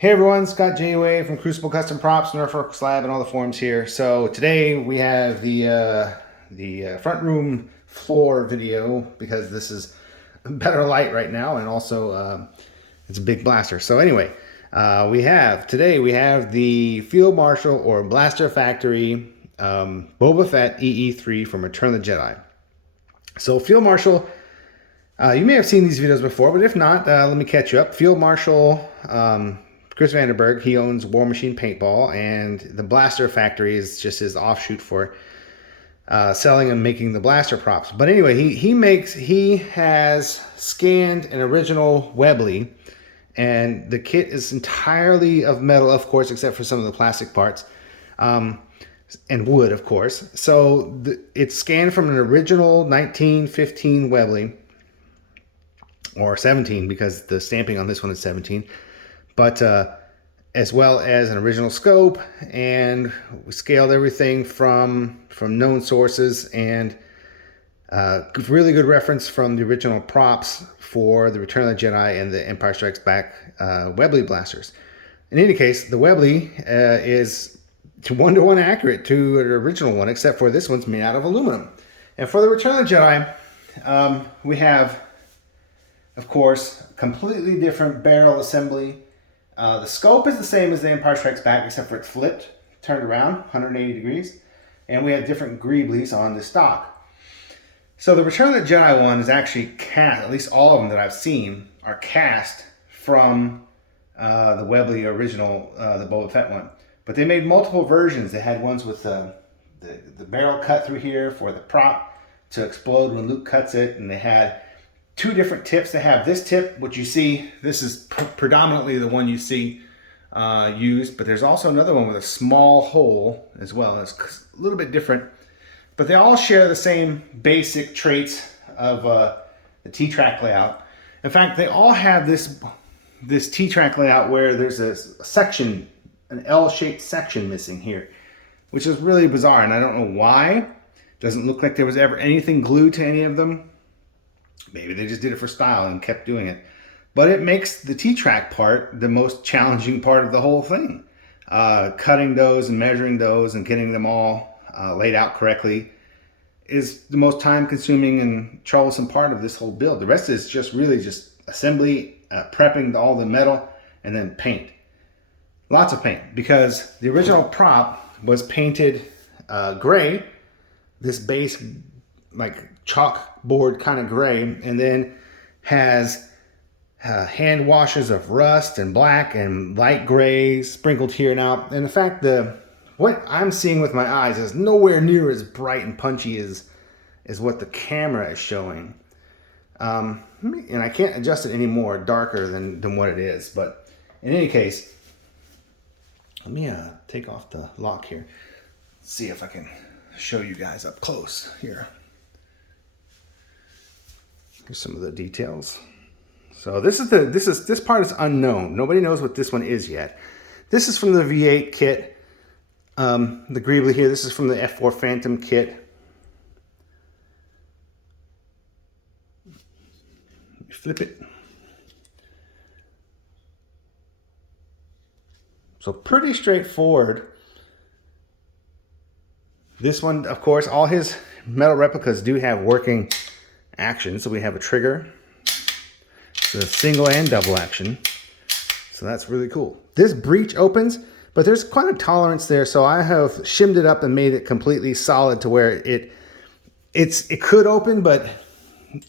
Hey everyone, Scott J-Way from Crucible Custom Props, Norfolk Slab, and all the forums here. So today we have the front room floor video because this is better light right now, and also it's a big blaster. So anyway, today we have the Field Marshal or Blaster Factory Boba Fett EE3 from Return of the Jedi. So Field Marshal, you may have seen these videos before, but if not, let me catch you up. Field Marshal Chris Vanderberg, he owns War Machine Paintball, and the Blaster Factory is just his offshoot for selling and making the blaster props. But anyway, he has scanned an original Webley, and the kit is entirely of metal, of course, except for some of the plastic parts, and wood, of course. So it's scanned from an original 1915 Webley, or 17, because the stamping on this one is 17. But as well as an original scope, and we scaled everything from known sources, and really good reference from the original props for the Return of the Jedi and the Empire Strikes Back Webley blasters. In any case, the Webley is 1-to-1 accurate to an original one, except for this one's made out of aluminum. And for the Return of the Jedi, we have, of course, completely different barrel assembly. The scope is the same as the Empire Strikes Back, except for it's flipped, turned around 180 degrees. And we have different greeblies on the stock. So the Return of the Jedi one is actually cast, at least all of them that I've seen, are cast from the Webley original, the Boba Fett one. But they made multiple versions. They had ones with the barrel cut through here for the prop to explode when Luke cuts it. And they had two different tips. They have this tip, which you see, this is predominantly the one you see used, but there's also another one with a small hole as well. It's a little bit different, but they all share the same basic traits of the T-track layout. In fact, they all have this T-track layout where there's a section, an L-shaped section missing here, which is really bizarre, and I don't know why. Doesn't look like there was ever anything glued to any of them. Maybe they just did it for style and kept doing it. But it makes the T-track part the most challenging part of the whole thing. Cutting those and measuring those and getting them all laid out correctly is the most time-consuming and troublesome part of this whole build. The rest is just really just assembly, prepping all the metal, and then paint. Lots of paint, because the original prop was painted gray, this base like chalkboard kind of gray, and then has hand washes of rust and black and light gray sprinkled here and out. And in fact, what I'm seeing with my eyes is nowhere near as bright and punchy as what the camera is showing. And I can't adjust it any more darker than what it is. But in any case, let me take off the lock here. Let's see if I can show you guys up close here. Here's some of the details. So this part is unknown. Nobody knows what this one is yet. This is from the V8 kit. The greebly here. This is from the F4 Phantom kit. Flip it. So pretty straightforward. This one, of course, all his metal replicas do have working action. So we have a trigger. It's a single and double action. So that's really cool. This breech opens, but there's quite a tolerance there. So I have shimmed it up and made it completely solid to where it could open, but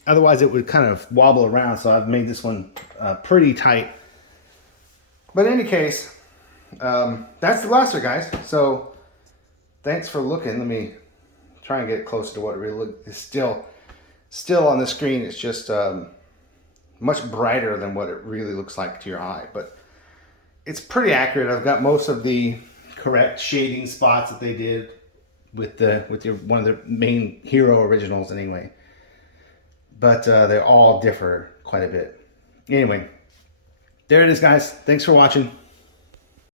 otherwise it would kind of wobble around. So I've made this one pretty tight. But in any case, that's the blaster, guys. So thanks for looking. Let me try and get it closer to what it really looks. It's still on the screen. It's just much brighter than what it really looks like to your eye, but it's pretty accurate. I've got most of the correct shading spots that they did with one of the main hero originals anyway, but they all differ quite a bit. Anyway, there it is, guys. Thanks for watching.